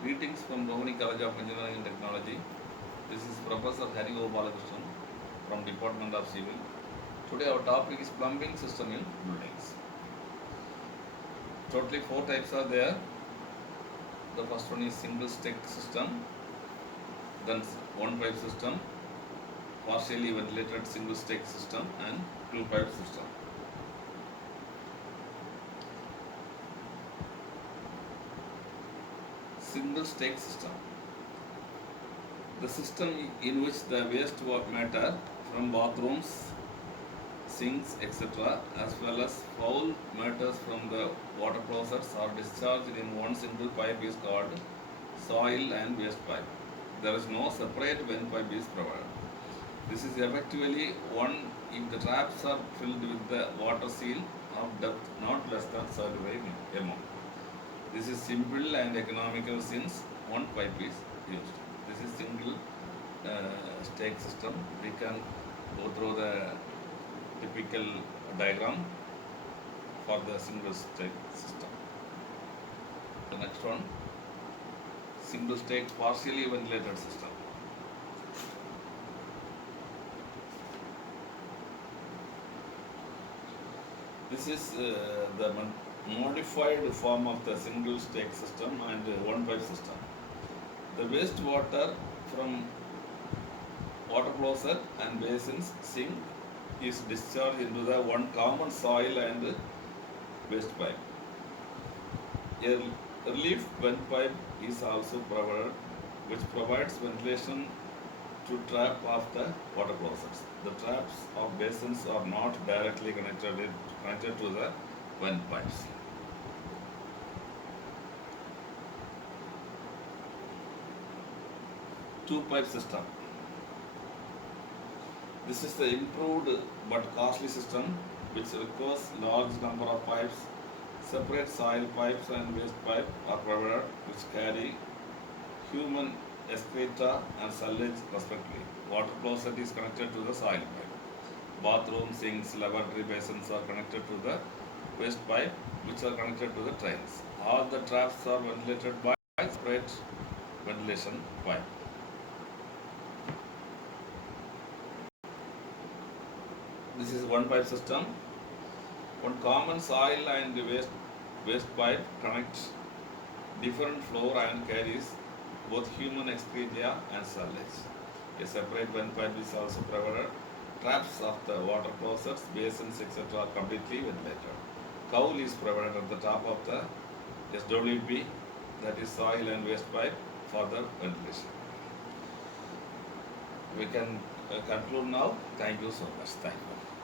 Greetings from Rohini College of Engineering and Technology. This is Professor Hari Gopalakrishnan from Department of Civil. Today our topic is plumbing system in buildings. Totally 4 types are there. The first one is single stack system, then one pipe system, partially ventilated single stack system, and two pipe system. Single stack system. The system in which the waste matter from bathrooms, sinks, etc., as well as foul matters from the water closets are discharged in one single pipe is called soil and waste pipe. There is no separate vent pipe is provided. This is effectively one if the traps are filled with the water seal of depth not less than 35 mm. This is simple and economical since one pipe is used. This is single stake system. We can go through the typical diagram for the single stake system. The next one, single stake partially ventilated system. This is the modified form of the single stake system and one pipe system. The waste water from water closet and basins sink is discharged into the one common soil and waste pipe. A relief vent pipe is also provided, which provides ventilation to trap of the water closets. The traps of basins are not directly connected to the vent pipes. Two pipe system. This is the improved but costly system which requires large number of pipes. Separate soil pipes and waste pipe are provided which carry human excreta and sewage respectively. Water closet is connected to the soil pipe. Bathroom, sinks, lavatory basins are connected to the waste pipe which are connected to the drains. All the traps are ventilated by separate ventilation pipe. This is one pipe system. One common soil and waste pipe connects different floor and carries both human excreta and sewage. A separate vent pipe is also provided. Traps of the water closets, basins, etc. are completely ventilated. Cowl is provided at the top of the SWP, that is soil and waste pipe, for the ventilation. We can conclude now. Thank you so much. Thank you.